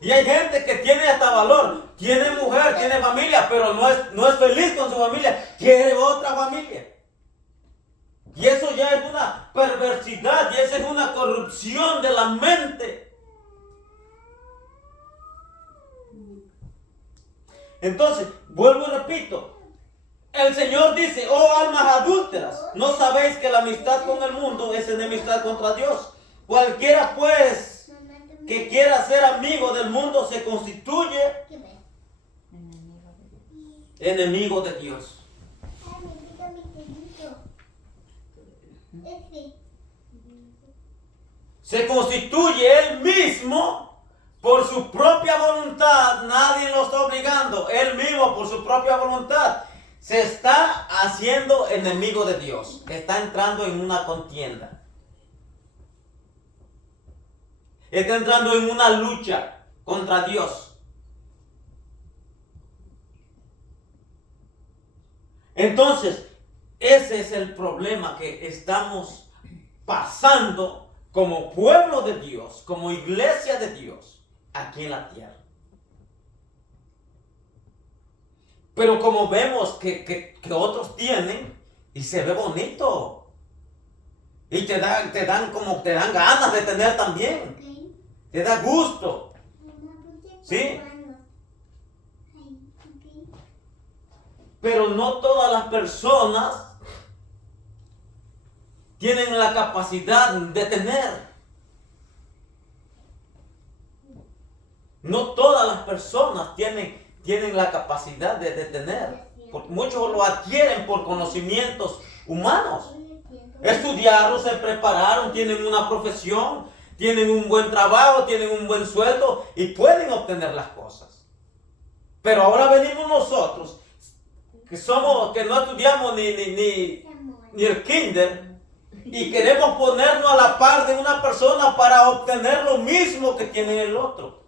Y hay gente que tiene hasta valor, tiene mujer, tiene familia, pero no es feliz con su familia, quiere otra familia. Y eso ya es una perversidad, y eso es una corrupción de la mente. Entonces, vuelvo y repito, el Señor dice, oh almas adúlteras, ¿no sabéis que la amistad con el mundo es enemistad contra Dios? Cualquiera pues que quiera ser amigo del mundo se constituye enemigo de Dios. Se constituye él mismo por su propia voluntad, nadie lo está obligando, él mismo por su propia voluntad se está haciendo enemigo de Dios, está entrando en una contienda, está entrando en una lucha contra Dios. Entonces, ese es el problema que estamos pasando como pueblo de Dios, como iglesia de Dios, aquí en la tierra. Pero como vemos que otros tienen, y se ve bonito, y te dan ganas de tener también, te da gusto, ¿sí? Pero no todas las personas tienen la capacidad de tener. No todas las personas tienen la capacidad de tener. Porque muchos lo adquieren por conocimientos humanos. Estudiaron, se prepararon, tienen una profesión, tienen un buen trabajo, tienen un buen sueldo y pueden obtener las cosas. Pero ahora venimos nosotros, que no estudiamos ni el kinder, y queremos ponernos a la par de una persona para obtener lo mismo que tiene el otro.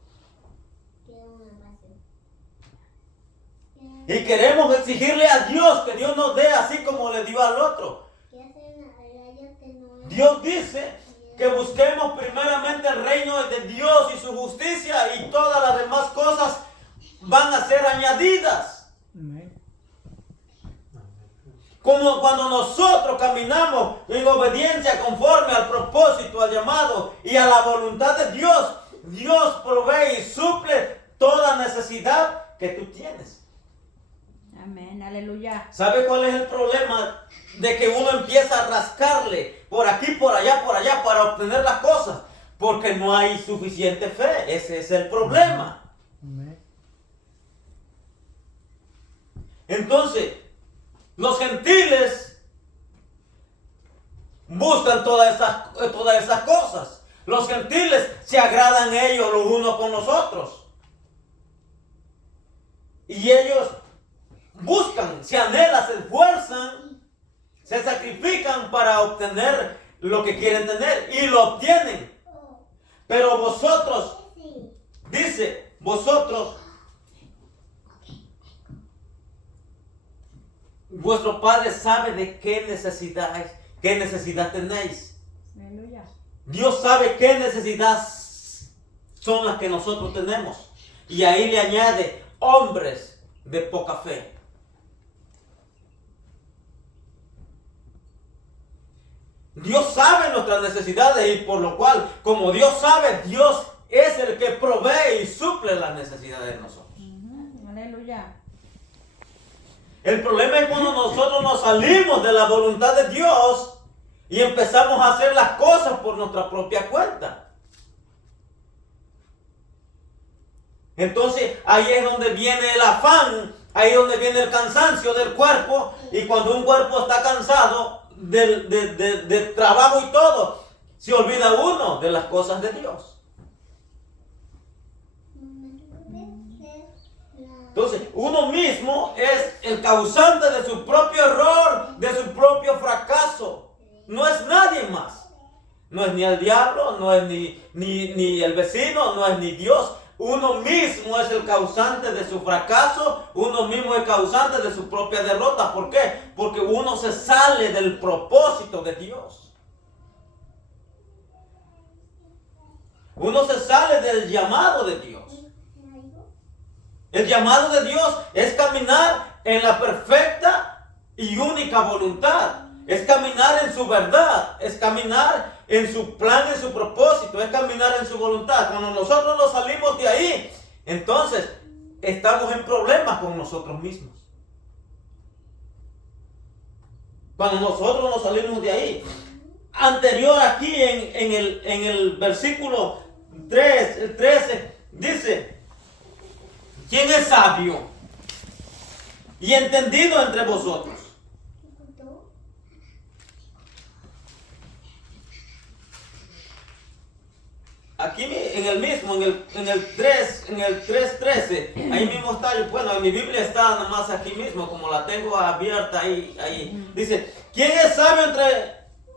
Y queremos exigirle a Dios que Dios nos dé así como le dio al otro. Dios dice que busquemos primeramente el reino de Dios y su justicia, y todas las demás cosas van a ser añadidas. Como cuando nosotros caminamos en obediencia conforme al propósito, al llamado y a la voluntad de Dios, Dios provee y suple toda necesidad que tú tienes. Amén, aleluya. ¿Sabe cuál es el problema? De que uno empieza a rascarle por aquí, por allá para obtener las cosas, porque no hay suficiente fe. Ese es el problema. Entonces, los gentiles buscan todas esas cosas. Los gentiles se agradan ellos los unos con los otros. Y ellos buscan, se anhelan, se esfuerzan, se sacrifican para obtener lo que quieren tener y lo obtienen. Pero vosotros, dice, vosotros, vuestro Padre sabe de qué necesidad tenéis. Aleluya. Dios sabe qué necesidades son las que nosotros tenemos. Y ahí le añade hombres de poca fe. Dios sabe nuestras necesidades, y por lo cual, como Dios sabe, Dios es el que provee y suple las necesidades de nosotros. Aleluya. El problema es cuando nosotros nos salimos de la voluntad de Dios y empezamos a hacer las cosas por nuestra propia cuenta. Entonces ahí es donde viene el afán, ahí es donde viene el cansancio del cuerpo, y cuando un cuerpo está cansado del trabajo y todo, se olvida uno de las cosas de Dios. Entonces, uno mismo es el causante de su propio error, de su propio fracaso. No es nadie más. No es ni el diablo, no es ni el vecino, no es ni Dios. Uno mismo es el causante de su fracaso, uno mismo es el causante de su propia derrota. ¿Por qué? Porque uno se sale del propósito de Dios. Uno se sale del llamado de Dios. El llamado de Dios es caminar en la perfecta y única voluntad. Es caminar en su verdad. Es caminar en su plan, en su propósito. Es caminar en su voluntad. Cuando nosotros nos salimos de ahí, entonces estamos en problemas con nosotros mismos. Cuando nosotros nos salimos de ahí. Anterior aquí en el versículo 3, el 13, dice: ¿quién es sabio y entendido entre vosotros? Aquí en el mismo, en el 3:13, ahí mismo está, bueno, en mi Biblia está nada más aquí mismo, como la tengo abierta ahí. Dice: ¿quién es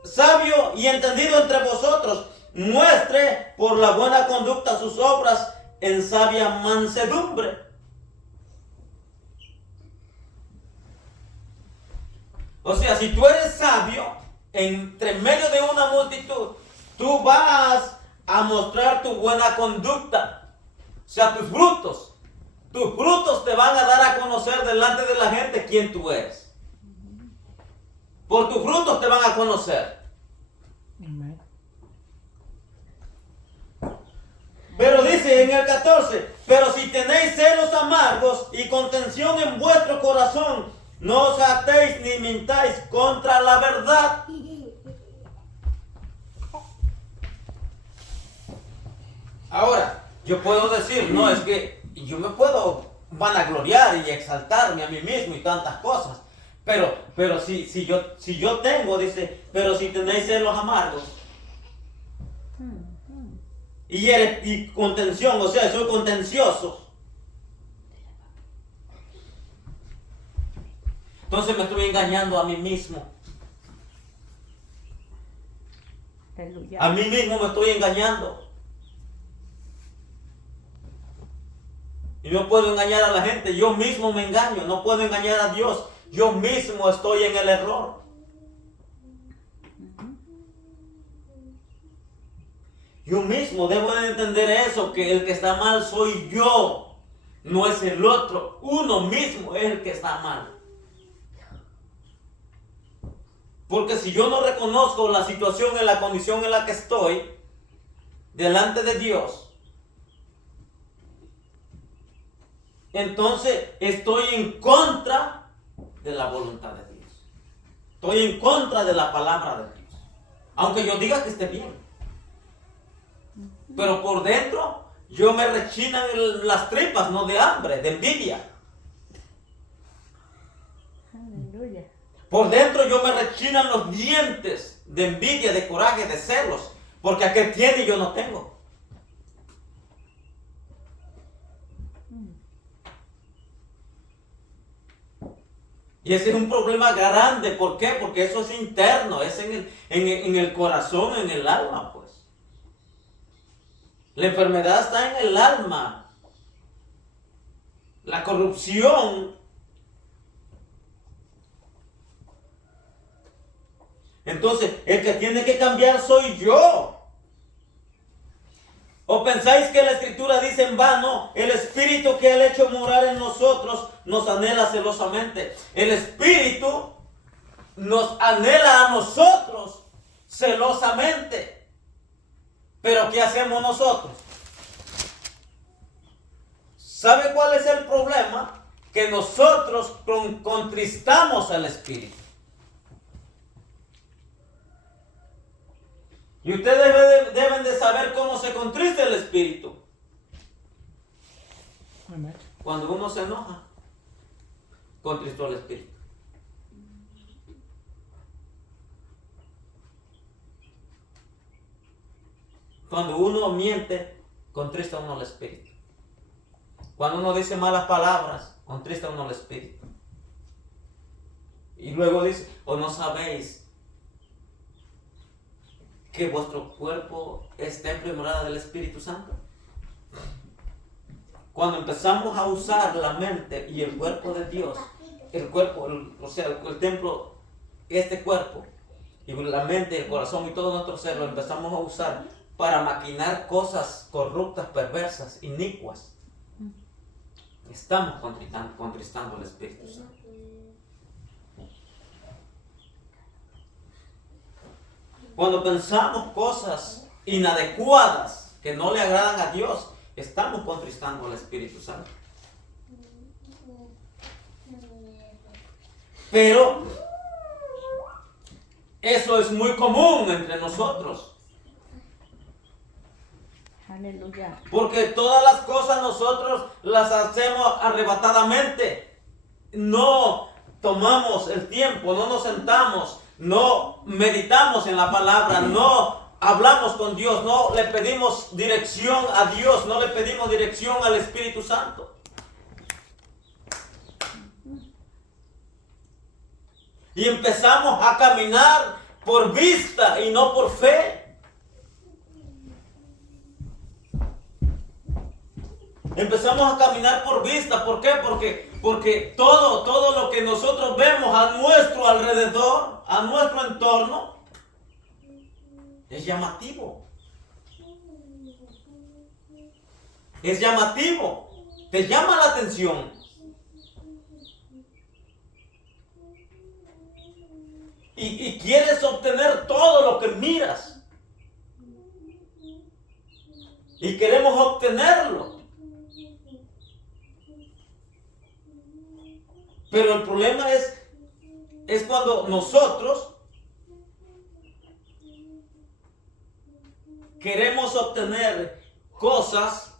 sabio y entendido entre vosotros? Muestre por la buena conducta sus obras en sabia mansedumbre. O sea, si tú eres sabio, entre medio de una multitud, tú vas a mostrar tu buena conducta. O sea, tus frutos. Tus frutos te van a dar a conocer delante de la gente quién tú eres. Por tus frutos te van a conocer. Pero dice en el 14: pero si tenéis celos amargos y contención en vuestro corazón, no os atéis ni mintáis contra la verdad. Ahora, yo puedo decir, no, es que yo me puedo vanagloriar y exaltarme a mí mismo y tantas cosas. Pero si yo tengo, dice, pero si tenéis celos amargos y contención, o sea, soy contencioso, entonces me estoy engañando a mí mismo. Aleluya. A mí mismo me estoy engañando. Y no puedo engañar a la gente, yo mismo me engaño, no puedo engañar a Dios, yo mismo estoy en el error. Yo mismo debo de entender eso, que el que está mal soy yo, no es el otro, uno mismo es el que está mal. Porque si yo no reconozco la situación en la condición en la que estoy, delante de Dios, entonces estoy en contra de la voluntad de Dios. Estoy en contra de la palabra de Dios. Aunque yo diga que esté bien. Pero por dentro yo me rechinan las tripas, no de hambre, de envidia. Aleluya. Por dentro yo me rechinan los dientes de envidia, de coraje, de celos. Porque aquel tiene y yo no tengo. Y ese es un problema grande. ¿Por qué? Porque eso es interno, es en el corazón, en el alma, pues. La enfermedad está en el alma. La corrupción. Entonces, el que tiene que cambiar soy yo. ¿O pensáis que la Escritura dice en vano? El Espíritu que Él ha hecho morar en nosotros nos anhela celosamente. El Espíritu nos anhela a nosotros celosamente. Pero ¿qué hacemos nosotros? ¿Sabe cuál es el problema? Que nosotros contristamos al Espíritu. Y ustedes deben de saber cómo se contrista el Espíritu. Cuando uno se enoja, contristó el Espíritu. Cuando uno miente, contrista uno el Espíritu. Cuando uno dice malas palabras, contrista uno el Espíritu. Y luego dice, ¿o no sabéis que vuestro cuerpo es templo y morada del Espíritu Santo? Cuando empezamos a usar la mente y el cuerpo de Dios, el cuerpo, o sea, el templo, este cuerpo, y la mente, el corazón y todo nuestro ser, lo empezamos a usar para maquinar cosas corruptas, perversas, inicuas, estamos contristando al Espíritu Santo. Cuando pensamos cosas inadecuadas que no le agradan a Dios, estamos contristando al Espíritu Santo. Pero eso es muy común entre nosotros. Aleluya. Porque todas las cosas nosotros las hacemos arrebatadamente. No tomamos el tiempo, no nos sentamos, no meditamos en la palabra, no hablamos con Dios, no le pedimos dirección a Dios, no le pedimos dirección al Espíritu Santo. Y empezamos a caminar por vista y no por fe. Empezamos a caminar por vista. ¿Por qué? Porque todo lo que nosotros vemos a nuestro alrededor, a nuestro entorno, es llamativo. Es llamativo. Te llama la atención. Y quieres obtener todo lo que miras. Y queremos obtenerlo. Pero el problema es cuando nosotros queremos obtener cosas,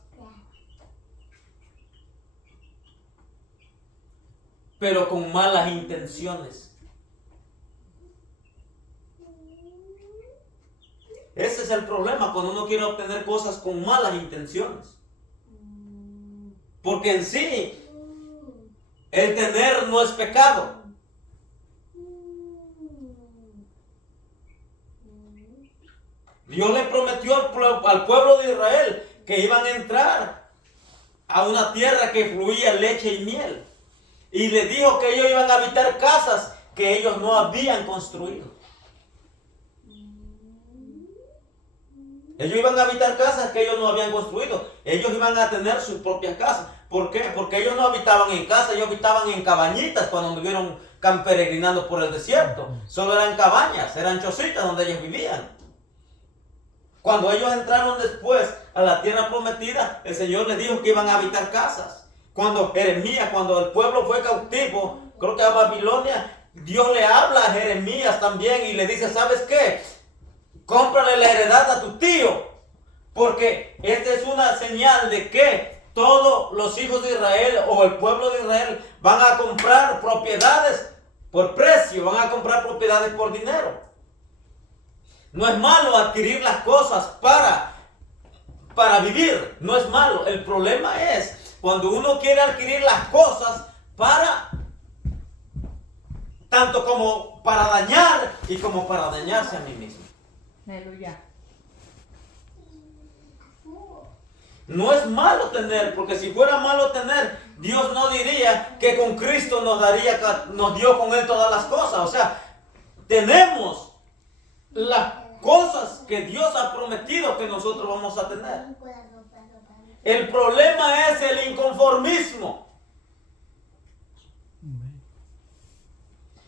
pero con malas intenciones. Ese es el problema cuando uno quiere obtener cosas con malas intenciones. Porque en sí, el tener no es pecado. Dios le prometió al pueblo de Israel que iban a entrar a una tierra que fluía leche y miel. Y le dijo que ellos iban a habitar casas que ellos no habían construido. Ellos iban a habitar casas que ellos no habían construido. Ellos iban a tener sus propias casas. ¿Por qué? Porque ellos no habitaban en casa, ellos habitaban en cabañitas cuando anduvieron peregrinando por el desierto. Solo eran cabañas, eran chocitas donde ellos vivían. Cuando ellos entraron después a la tierra prometida, el Señor les dijo que iban a habitar casas. Cuando Jeremías, cuando el pueblo fue cautivo, creo que a Babilonia, Dios le habla a Jeremías también y le dice, ¿sabes qué? Cómprale la heredad a tu tío, porque esta es una señal de que todos los hijos de Israel o el pueblo de Israel van a comprar propiedades por precio, van a comprar propiedades por dinero. No es malo adquirir las cosas para vivir, no es malo. El problema es cuando uno quiere adquirir las cosas tanto como para dañar y como para dañarse a mí mismo. Aleluya. No es malo tener, porque si fuera malo tener, Dios no diría que con Cristo nos dio con Él todas las cosas. O sea, tenemos las cosas que Dios ha prometido que nosotros vamos a tener. El problema es el inconformismo.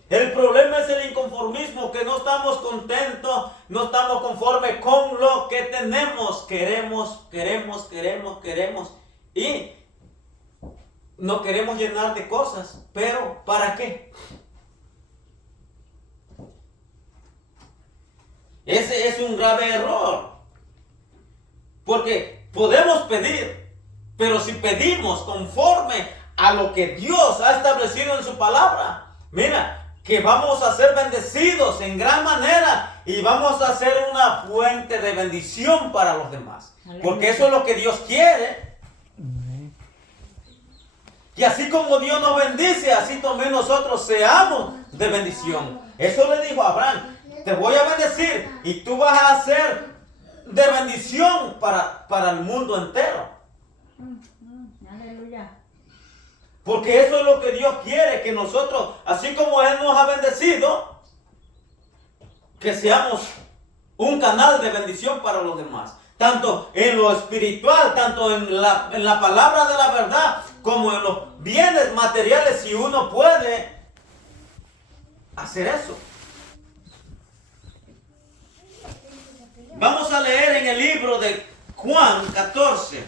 El problema es el inconformismo, que no estamos contentos, no estamos conformes con lo que tenemos. Queremos. Y nos queremos llenar de cosas. Pero, ¿para qué? Ese es un grave error. Porque podemos pedir, pero si pedimos conforme a lo que Dios ha establecido en su palabra, mira, que vamos a ser bendecidos en gran manera y vamos a ser una fuente de bendición para los demás. Porque eso es lo que Dios quiere. Y así como Dios nos bendice, así también nosotros seamos de bendición. Eso le dijo a Abraham, te voy a bendecir y tú vas a ser de bendición para el mundo entero. Aleluya. Porque eso es lo que Dios quiere, que nosotros, así como Él nos ha bendecido, que seamos un canal de bendición para los demás. Tanto en lo espiritual, tanto en la palabra de la verdad, como en los bienes materiales, si uno puede hacer eso. Vamos a leer en el libro de Juan 14.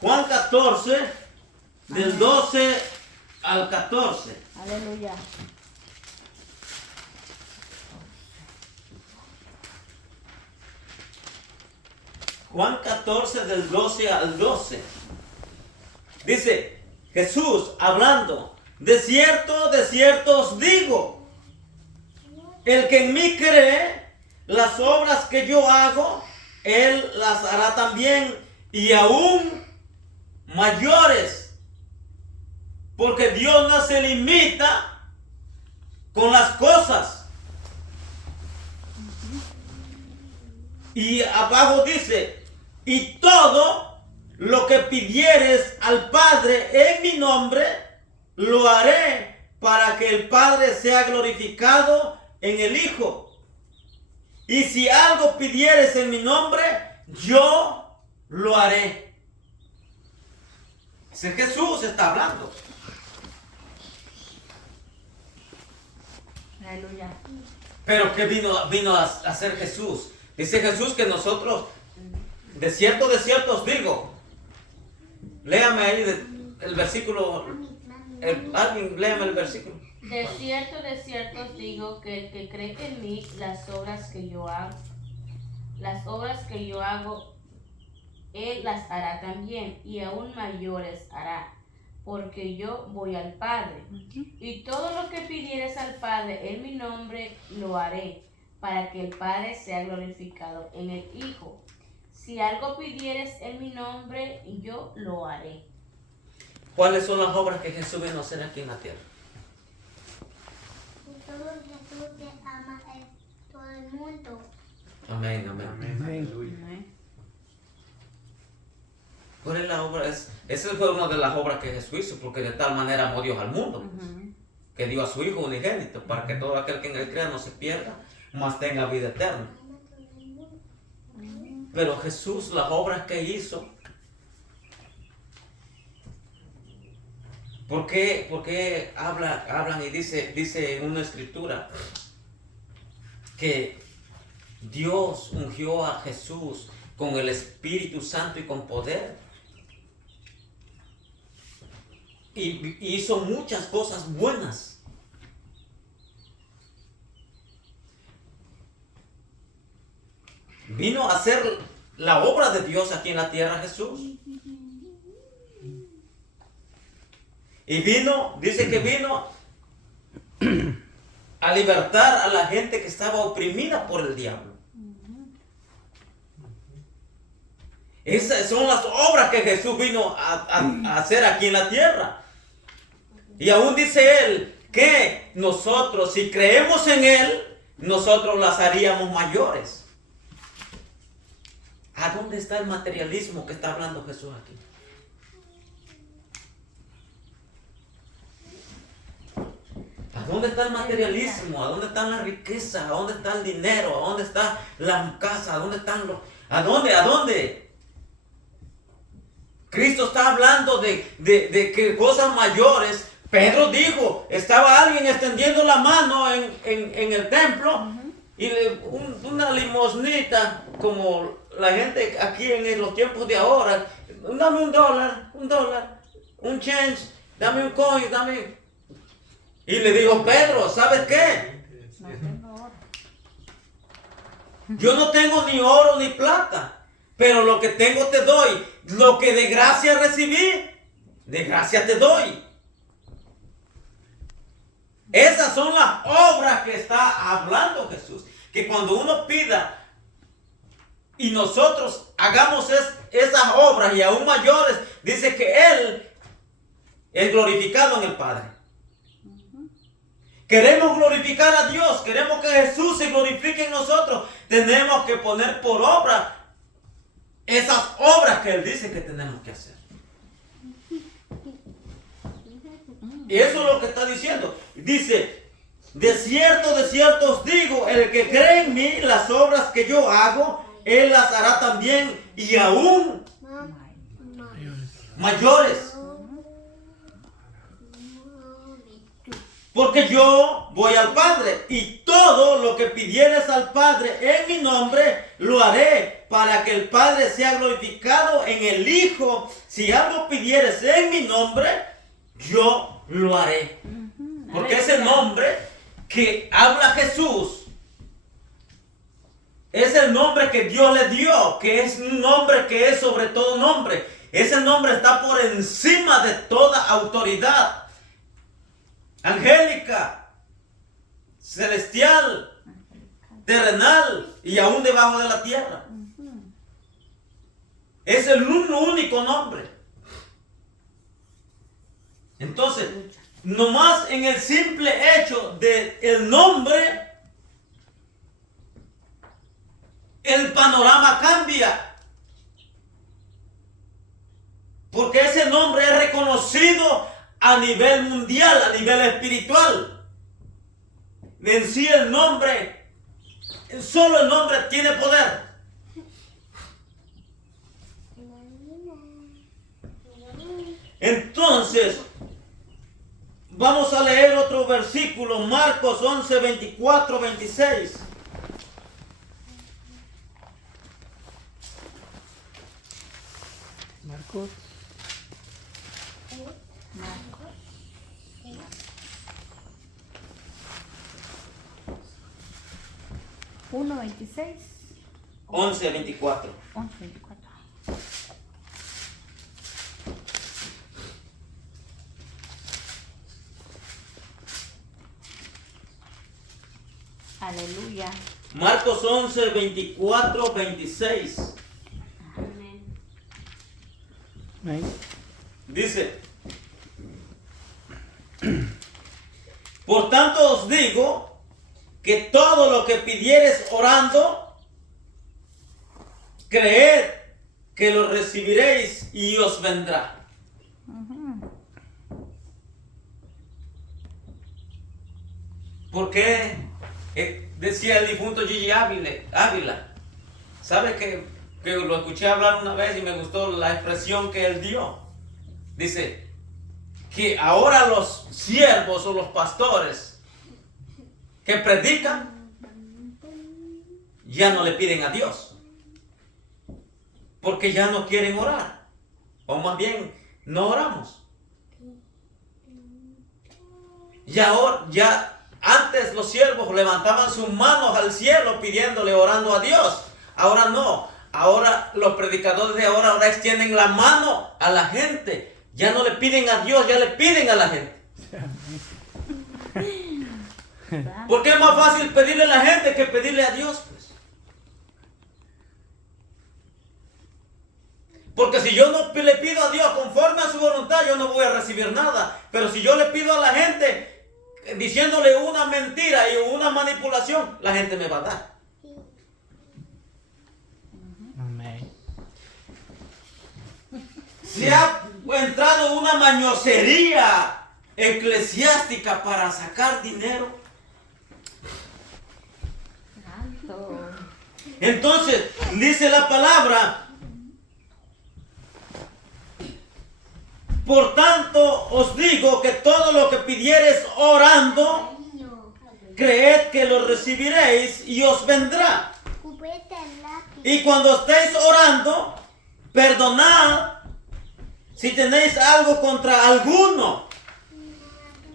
Juan 14, del 12 al 14. Aleluya. Juan 14, del 12 al 12. Dice Jesús hablando: de cierto os digo, el que en mí cree, las obras que yo hago, él las hará también, y aún mayores, porque Dios no se limita con las cosas. Y abajo dice: y todo lo que pidieres al Padre en mi nombre, lo haré, para que el Padre sea glorificado en el Hijo. Y si algo pidieres en mi nombre, yo lo haré. Ese Jesús está hablando. Aleluya. Pero ¿qué vino a hacer Jesús? Dice Jesús que nosotros, de cierto os digo. Léame ahí el versículo. Alguien, léame el versículo. De cierto os digo que el que cree en mí, las obras que yo hago, él las hará también, y aún mayores hará, porque yo voy al Padre. Y todo lo que pidieres al Padre en mi nombre, lo haré, para que el Padre sea glorificado en el Hijo. Si algo pidieres en mi nombre, yo lo haré. ¿Cuáles son las obras que Jesús vino a hacer aquí en la tierra? Todo Jesús que ama a todo el mundo. Amén, amén. Amén. ¿Cuál es la obra? Esa fue una de las obras que Jesús hizo, porque de tal manera amó Dios al mundo, que dio a su Hijo unigénito, para que todo aquel que en él crea no se pierda, mas tenga vida eterna. Pero Jesús, las obras que hizo, ¿por qué hablan y dice en una escritura que Dios ungió a Jesús con el Espíritu Santo y con poder? Y hizo muchas cosas buenas. Vino a hacer la obra de Dios aquí en la tierra Jesús. Y dice que vino a libertar a la gente que estaba oprimida por el diablo. Esas son las obras que Jesús vino a hacer aquí en la tierra. Y aún dice él que nosotros, si creemos en él, nosotros las haríamos mayores. ¿A dónde está el materialismo que está hablando Jesús aquí? ¿A dónde está el materialismo? ¿A dónde está la riqueza? ¿A dónde está el dinero? ¿A dónde está la casa? ¿A dónde están los... ¿A dónde? ¿A dónde? Cristo está hablando de que cosas mayores. Pedro dijo, estaba alguien extendiendo la mano en el templo y una limosnita, como la gente aquí en los tiempos de ahora, dame un dólar, un change, dame un coin, dame. Y le dijo Pedro, ¿sabes qué? No tengo oro. Yo no tengo ni oro ni plata, pero lo que tengo te doy. Lo que de gracia recibí, de gracia te doy. Esas son las obras que está hablando Jesús. Que cuando uno pida y nosotros hagamos esas obras y aún mayores, dice que Él es glorificado en el Padre. Queremos glorificar a Dios, queremos que Jesús se glorifique en nosotros. Tenemos que poner por obra esas obras cosa que Él dice que tenemos que hacer. Y eso es lo que está diciendo. Dice, de cierto os digo, el que cree en mí, las obras que yo hago, Él las hará también y aún mayores. Porque yo voy al Padre y todo lo que pidieres al Padre en mi nombre lo haré para que el Padre sea glorificado en el Hijo. Si algo pidieres en mi nombre, yo lo haré. Porque ese nombre que habla Jesús es el nombre que Dios le dio, que es un nombre que es sobre todo nombre. Ese nombre está por encima de toda autoridad angélica, celestial, terrenal y aún debajo de la tierra. Es el único nombre. Entonces, nomás en el simple hecho del nombre, el panorama cambia. Porque ese nombre es reconocido a nivel mundial, a nivel espiritual. En sí el nombre, solo el nombre tiene poder. Entonces, vamos a leer otro versículo, Marcos 11, 24, 26. Marcos. 1:26. 11, 24. 11:24. Aleluya. Marcos 11, 24, 26. Amén. Dice, por tanto os digo que todo lo que pidiereis orando, creed que lo recibiréis y os vendrá. Porque decía el difunto Gigi Ávila, ¿sabe que lo escuché hablar una vez y me gustó la expresión que él dio? Dice que ahora los siervos o los pastores que predican ya no le piden a Dios, porque ya no quieren orar, o más bien no oramos. Y ahora ya antes los siervos levantaban sus manos al cielo pidiéndole, orando a Dios. Ahora no. Ahora los predicadores de ahora extienden la mano a la gente. Ya no le piden a Dios, ya le piden a la gente. Porque es más fácil pedirle a la gente que pedirle a Dios, pues. Porque si yo no le pido a Dios conforme a su voluntad, yo no voy a recibir nada. Pero si yo le pido a la gente diciéndole una mentira y una manipulación, la gente me va a dar. Amén. Se ha entrado una mañosería eclesiástica para sacar dinero. Santo. Entonces, dice la palabra, por tanto os digo que todo lo que pidiereis orando, creed que lo recibiréis y os vendrá. Y cuando estéis orando, perdonad si tenéis algo contra alguno,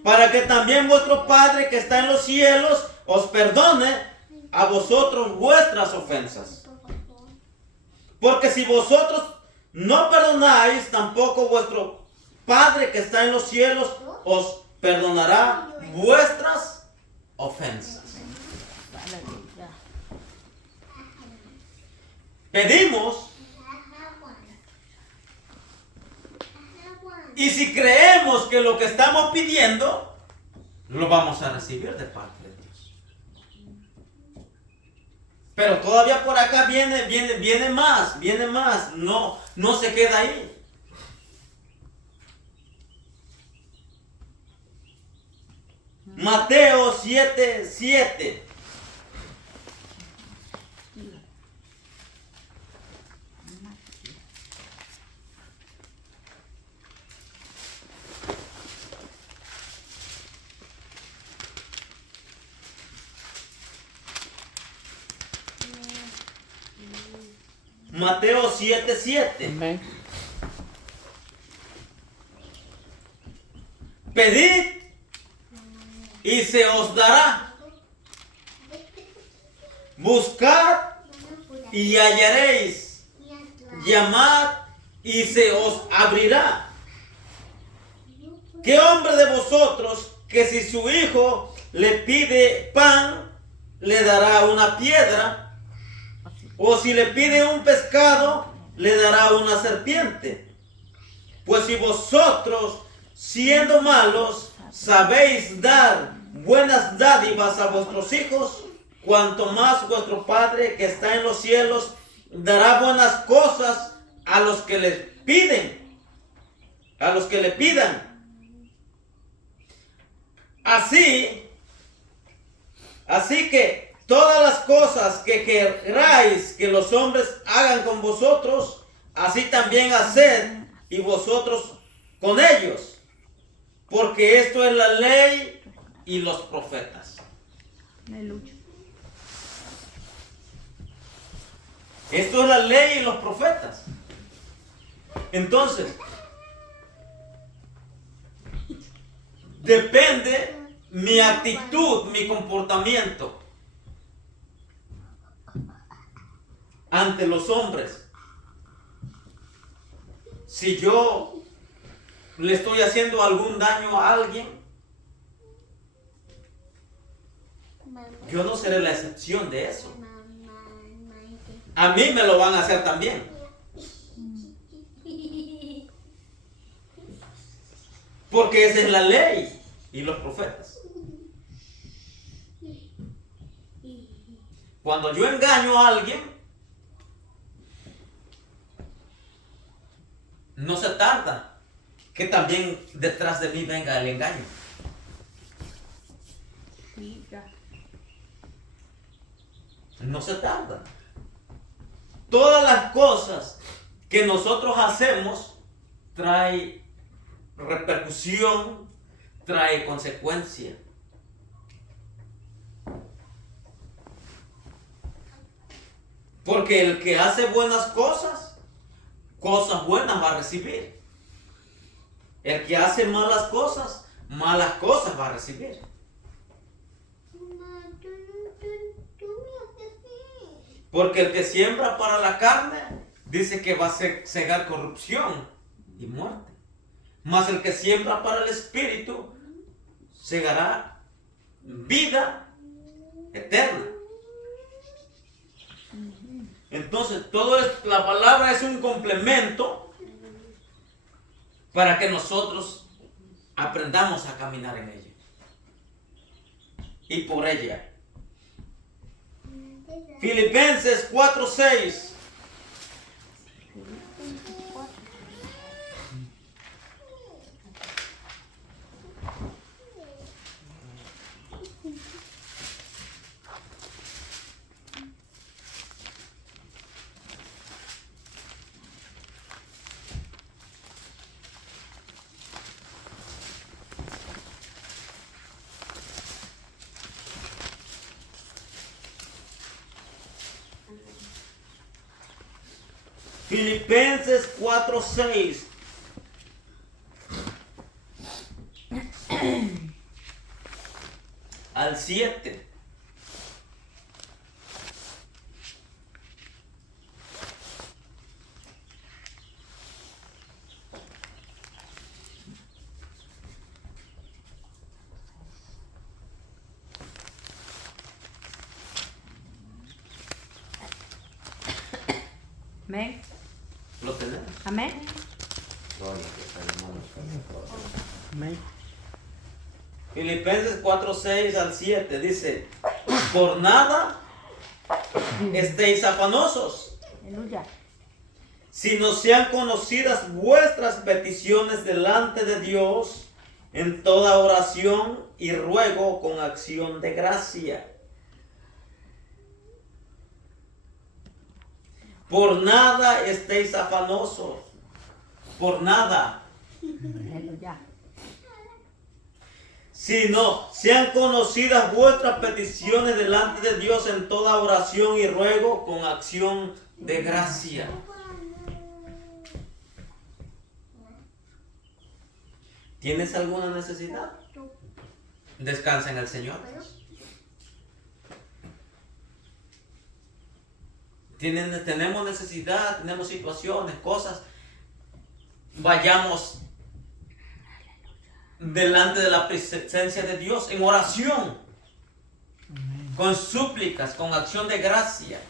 para que también vuestro Padre que está en los cielos os perdone a vosotros vuestras ofensas. Porque si vosotros no perdonáis, tampoco vuestro Padre que está en los cielos os perdonará vuestras ofensas. Aleluya. Pedimos, y si creemos que lo que estamos pidiendo lo vamos a recibir de parte de Dios. Pero todavía por acá viene más. No se queda ahí. Mateo 7:7. Mateo 7:7. Amén. Pedid y se os dará. Buscad y hallaréis. Llamad y se os abrirá. ¿Qué hombre de vosotros que si su hijo le pide pan, le dará una piedra? O si le pide un pescado, le dará una serpiente. Pues si vosotros, siendo malos, sabéis dar buenas dádivas a vuestros hijos, cuanto más vuestro Padre que está en los cielos dará buenas cosas a los que les piden, a los que le pidan. Así que todas las cosas que queráis que los hombres hagan con vosotros, así también haced y vosotros con ellos, porque esto es la ley y los profetas. Aleluya. Esto es la ley y los profetas. Entonces, depende mi actitud, mi comportamiento ante los hombres. Si yo le estoy haciendo algún daño a alguien, yo no seré la excepción de eso. A mí me lo van a hacer también. Porque esa es la ley y los profetas. Cuando yo engaño a alguien, no se tarda que también detrás de mí venga el engaño. Sí, ya. No se tarda. Todas las cosas que nosotros hacemos trae repercusión, trae consecuencia. Porque el que hace buenas cosas, cosas buenas va a recibir. El que hace malas cosas va a recibir. Porque el que siembra para la carne, dice que va a cegar corrupción y muerte. Mas el que siembra para el espíritu, segará vida eterna. Entonces, la palabra es un complemento para que nosotros aprendamos a caminar en ella y por ella. Filipenses 4:6. Filipenses 4:6. Al 7. Amén. ¿Lo tenemos? Amén. Amén. Filipenses 4:6 al 7 dice: por nada estéis afanosos, Aleluya. sino sean conocidas vuestras peticiones delante de Dios en toda oración y ruego con acción de gracia. Por nada estéis afanosos, por nada, Aleluya. sino sean conocidas vuestras peticiones delante de Dios en toda oración y ruego con acción de gracia. ¿Tienes alguna necesidad? Descansa en el Señor. Tenemos necesidad, tenemos situaciones, cosas. Vayamos delante de la presencia de Dios en oración, con súplicas, con acción de gracia,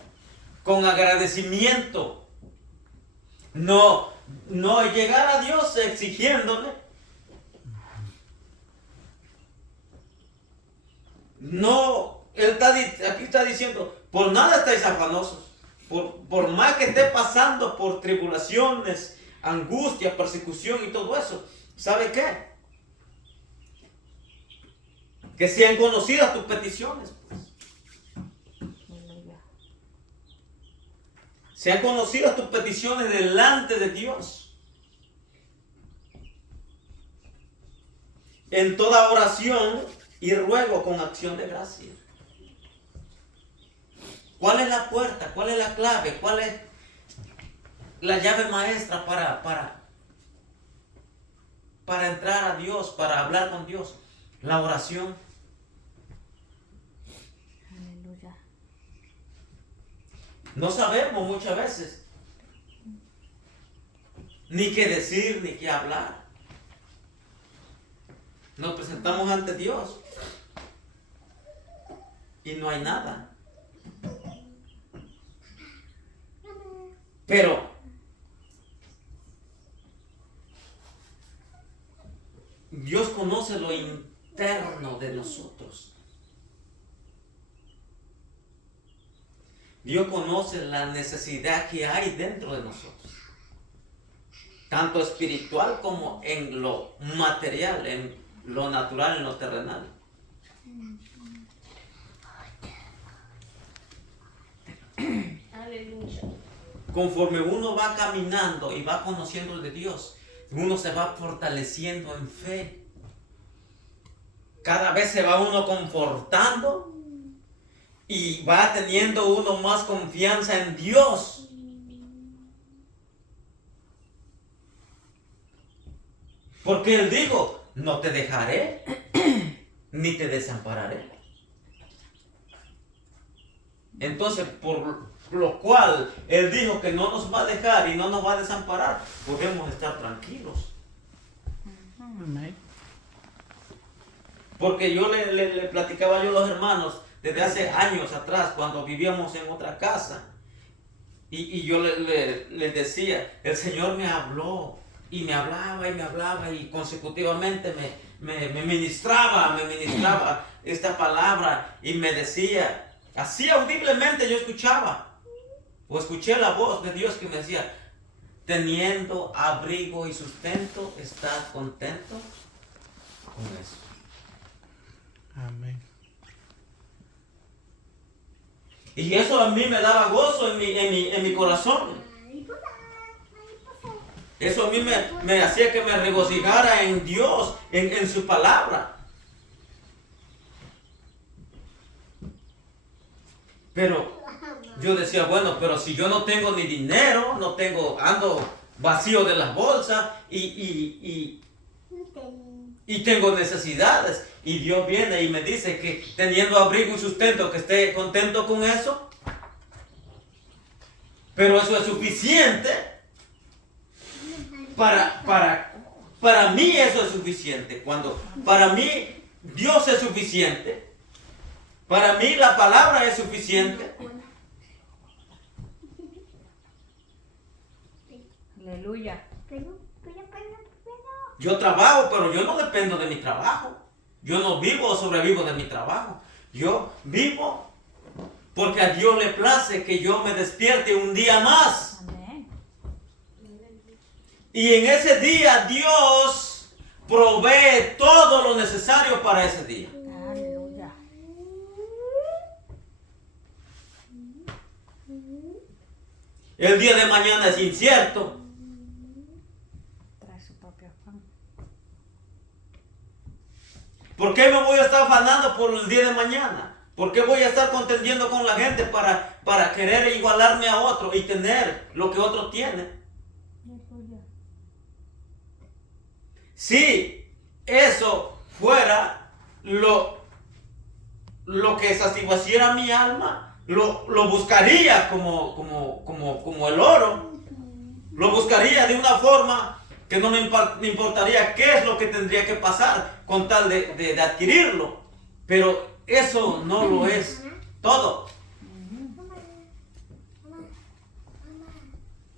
con agradecimiento. No llegar a Dios exigiéndole. No, aquí está diciendo, por nada estáis afanosos. Por más que esté pasando por tribulaciones, angustia, persecución y todo eso, ¿sabe qué? Que sean conocidas tus peticiones. Pues. Aleluya. Sean conocidas tus peticiones delante de Dios. En toda oración y ruego con acción de gracia. ¿Cuál es la puerta? ¿Cuál es la clave? ¿Cuál es la llave maestra para entrar a Dios, para hablar con Dios? La oración. Aleluya. No sabemos muchas veces ni qué decir, ni qué hablar. Nos presentamos ante Dios y no hay nada. Pero Dios conoce lo interno de nosotros. Dios conoce la necesidad que hay dentro de nosotros, tanto espiritual como en lo material, en lo natural, en lo terrenal. Aleluya. Conforme uno va caminando y va conociendo de Dios, uno se va fortaleciendo en fe. Cada vez se va uno confortando y va teniendo uno más confianza en Dios. Porque Él dijo, no te dejaré ni te desampararé. Entonces, por lo cual Él dijo que no nos va a dejar y no nos va a desamparar, podemos estar tranquilos. Amén. Porque yo le platicaba a los hermanos desde hace años atrás, cuando vivíamos en otra casa, y yo les decía, el Señor me habló, y me hablaba, y consecutivamente me ministraba esta palabra, y me decía, así audiblemente yo escuchaba, o escuché la voz de Dios que me decía, teniendo abrigo y sustento, ¿estás contento con eso? Amén. Y eso a mí me daba gozo en mi corazón. Eso a mí me hacía que me regocijara en Dios, en su palabra. Pero yo decía, bueno, pero si yo no tengo ni dinero, ando vacío de las bolsas y tengo necesidades, y Dios viene y me dice que teniendo abrigo y sustento, que esté contento con eso, pero eso es suficiente. Para mí eso es suficiente. Cuando para mí Dios es suficiente, para mí la palabra es suficiente. Aleluya. Yo trabajo, pero yo no dependo de mi trabajo. Yo no vivo o sobrevivo de mi trabajo. Yo vivo Porque a Dios le place que yo me despierte un día más. Amén. Y en ese día Dios provee todo lo necesario para ese día. Aleluya. El día de mañana es incierto. Trae su propio afán. ¿Por qué me voy a estar afanando por el día de mañana? ¿Por qué voy a estar contendiendo con la gente para querer igualarme a otro y tener lo que otro tiene? Aleluya. Si eso fuera lo que satisfaciera mi alma, lo buscaría como el oro. Lo buscaría de una forma que no me importaría qué es lo que tendría que pasar con tal de adquirirlo. Pero eso no lo es todo.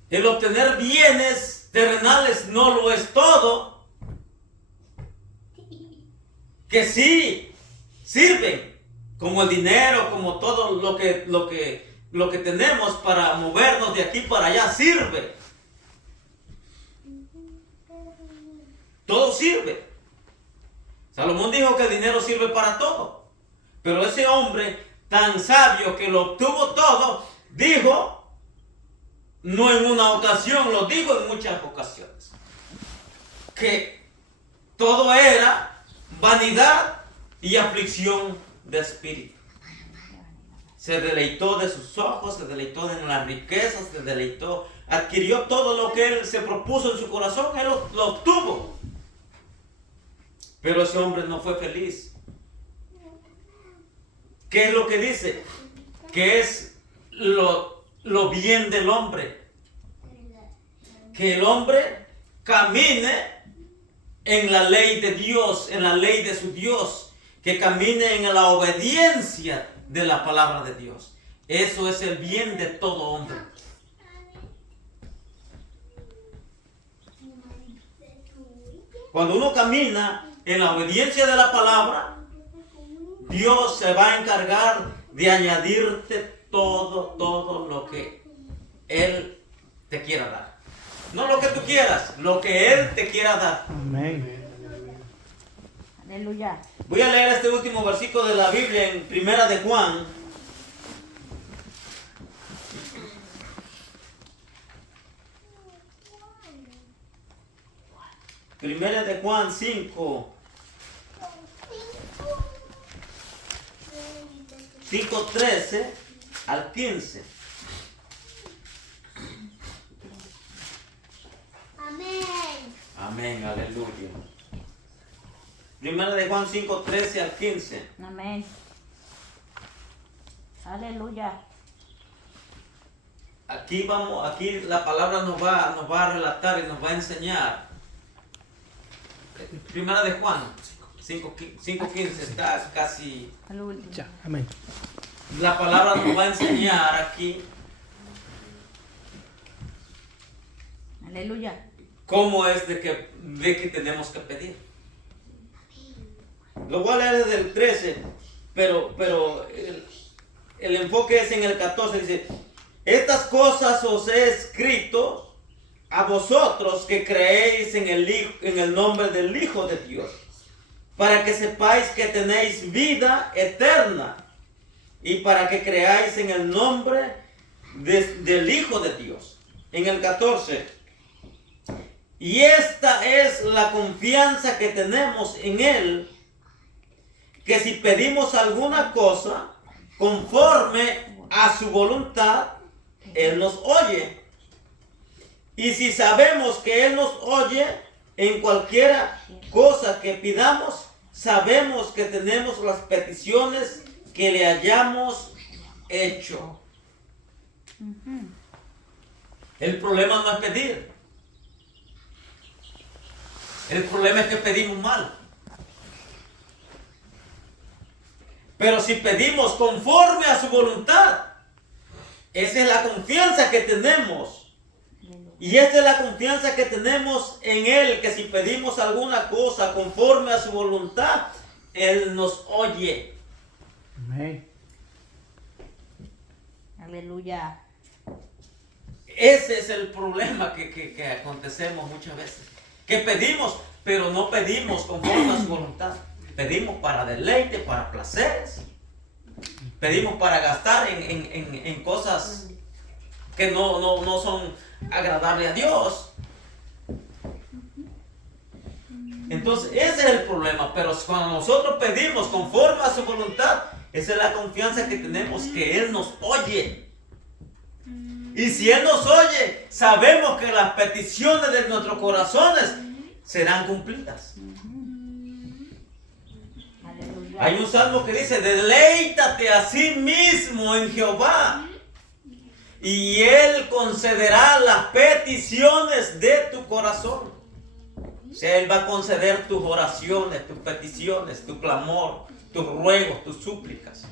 El obtener bienes terrenales no lo es todo. Que sí sirven, como el dinero, como todo lo que tenemos para movernos de aquí para allá sirve. Todo sirve. Salomón dijo que el dinero sirve para todo. Pero ese hombre tan sabio que lo obtuvo todo, dijo, no en una ocasión, lo dijo en muchas ocasiones, que todo era vanidad y aflicción de espíritu. Se deleitó de sus ojos, se deleitó en las riquezas, se deleitó, adquirió todo lo que él se propuso en su corazón, él lo obtuvo. Pero ese hombre no fue feliz. ¿Qué es lo que dice? Que es lo bien del hombre. Que el hombre camine en la ley de Dios, en la ley de su Dios. Que camine en la obediencia de la palabra de Dios. Eso es el bien de todo hombre. Cuando uno camina en la obediencia de la palabra, Dios se va a encargar de añadirte todo lo que Él te quiera dar. No lo que tú quieras, lo que Él te quiera dar. Amén. Aleluya. Voy a leer este último versículo de la Biblia en Primera de Juan. Primera de Juan 5:13 al 15. Amén. Amén, aleluya. Primera de Juan 5:13 al 15. Amén. Aleluya. Aquí la palabra nos va a relatar y nos va a enseñar. Primera de Juan 5:15 está casi. Aleluya. Amén. La palabra nos va a enseñar aquí Aleluya. cómo es de que tenemos que pedir. Lo voy a leer desde el 13, pero el enfoque es en el 14. Dice: estas cosas os he escrito a vosotros que creéis en el nombre del Hijo de Dios, para que sepáis que tenéis vida eterna, y para que creáis en el nombre del Hijo de Dios. En el 14: y esta es la confianza que tenemos en Él, que si pedimos alguna cosa conforme a su voluntad, Él nos oye. Y si sabemos que Él nos oye en cualquiera cosa que pidamos, sabemos que tenemos las peticiones que le hayamos hecho. El problema no es pedir. El problema es que pedimos mal. Pero si pedimos conforme a su voluntad, esa es la confianza que tenemos. Y esta es la confianza que tenemos en Él, que si pedimos alguna cosa conforme a su voluntad, Él nos oye. Amén. Aleluya. Ese es el problema que acontecemos muchas veces. Que pedimos, pero no pedimos conforme a su voluntad. Pedimos para deleite, para placeres. Pedimos para gastar en cosas que no son agradables a Dios. Entonces ese es el problema. Pero cuando nosotros pedimos conforme a su voluntad, esa es la confianza que tenemos, que Él nos oye. Y si Él nos oye, sabemos que las peticiones de nuestros corazones serán cumplidas. Aleluya. Hay un salmo que dice: deleítate a sí mismo en Jehová, y Él concederá las peticiones de tu corazón. O sea, Él va a conceder tus oraciones, tus peticiones, tu clamor, tus ruegos, tus súplicas.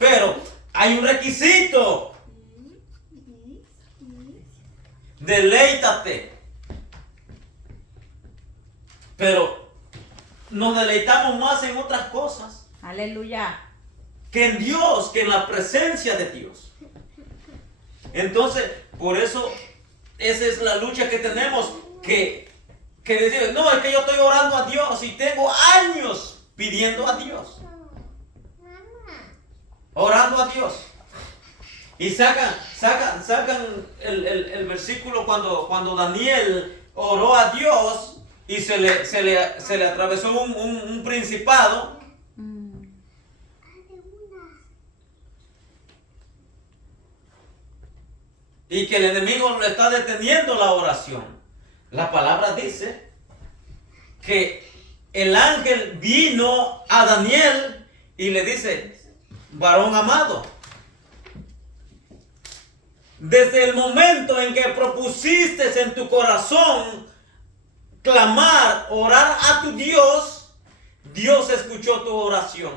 Pero hay un requisito. Deleítate. Pero nos deleitamos más en otras cosas Aleluya. que en Dios, que en la presencia de Dios. Entonces, por eso, esa es la lucha que tenemos, que decir, no, es que yo estoy orando a Dios y tengo años pidiendo a Dios, orando a Dios. Y sacan el versículo cuando Daniel oró a Dios y se le atravesó un principado. Y que el enemigo le está deteniendo la oración. La palabra dice que el ángel vino a Daniel y le dice: varón amado, desde el momento en que propusiste en tu corazón clamar, orar a tu Dios, Dios escuchó tu oración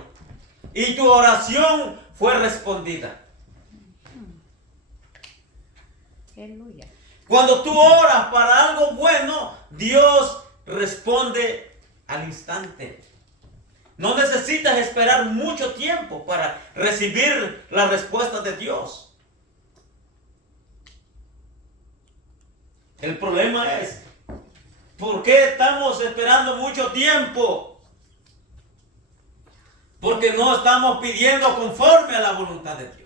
y tu oración fue respondida. Aleluya. Cuando tú oras para algo bueno, Dios responde al instante. No necesitas esperar mucho tiempo para recibir la respuesta de Dios. El problema es, ¿por qué estamos esperando mucho tiempo? Porque no estamos pidiendo conforme a la voluntad de Dios.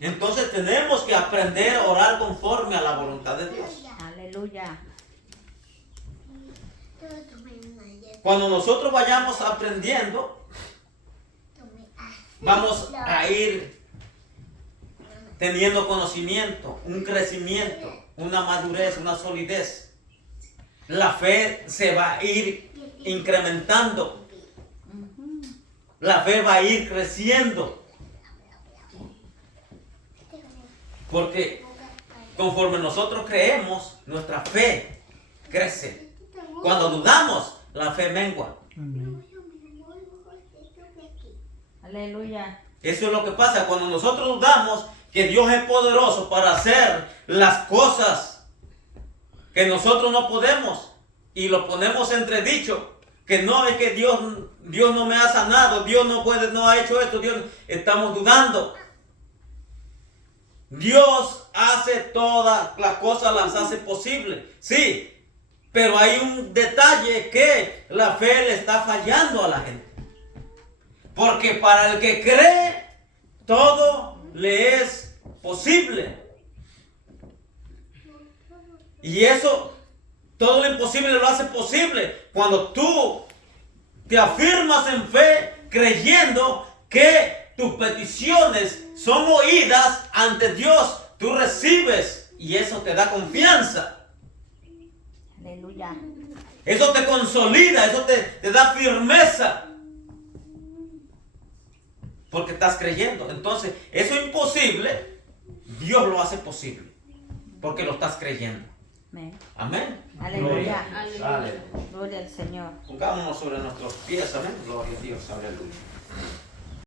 Entonces tenemos que aprender a orar conforme a la voluntad de Dios. Aleluya. Cuando nosotros vayamos aprendiendo, vamos a ir teniendo conocimiento, un crecimiento, una madurez, una solidez. La fe se va a ir incrementando. La fe va a ir creciendo. Porque conforme nosotros creemos, nuestra fe crece. Cuando dudamos, la fe mengua. Aleluya. Eso es lo que pasa cuando nosotros dudamos que Dios es poderoso para hacer las cosas que nosotros no podemos, y lo ponemos entredicho, que no es que Dios no me ha sanado, Dios no ha hecho esto, estamos dudando. Dios hace todas las cosas, las hace posibles, sí, pero hay un detalle que la fe le está fallando a la gente. Porque para el que cree, todo le es posible. Y eso, todo lo imposible lo hace posible cuando tú te afirmas en fe, creyendo que tus peticiones son oídas ante Dios. Tú recibes y eso te da confianza. Aleluya. Eso te consolida, eso te da firmeza. Porque estás creyendo. Entonces, eso imposible, Dios lo hace posible. Porque lo estás creyendo. Amén. Amén. Aleluya. Aleluya. Gloria al Señor. Pongámonos sobre nuestros pies. Amén. Gloria a Dios. Aleluya.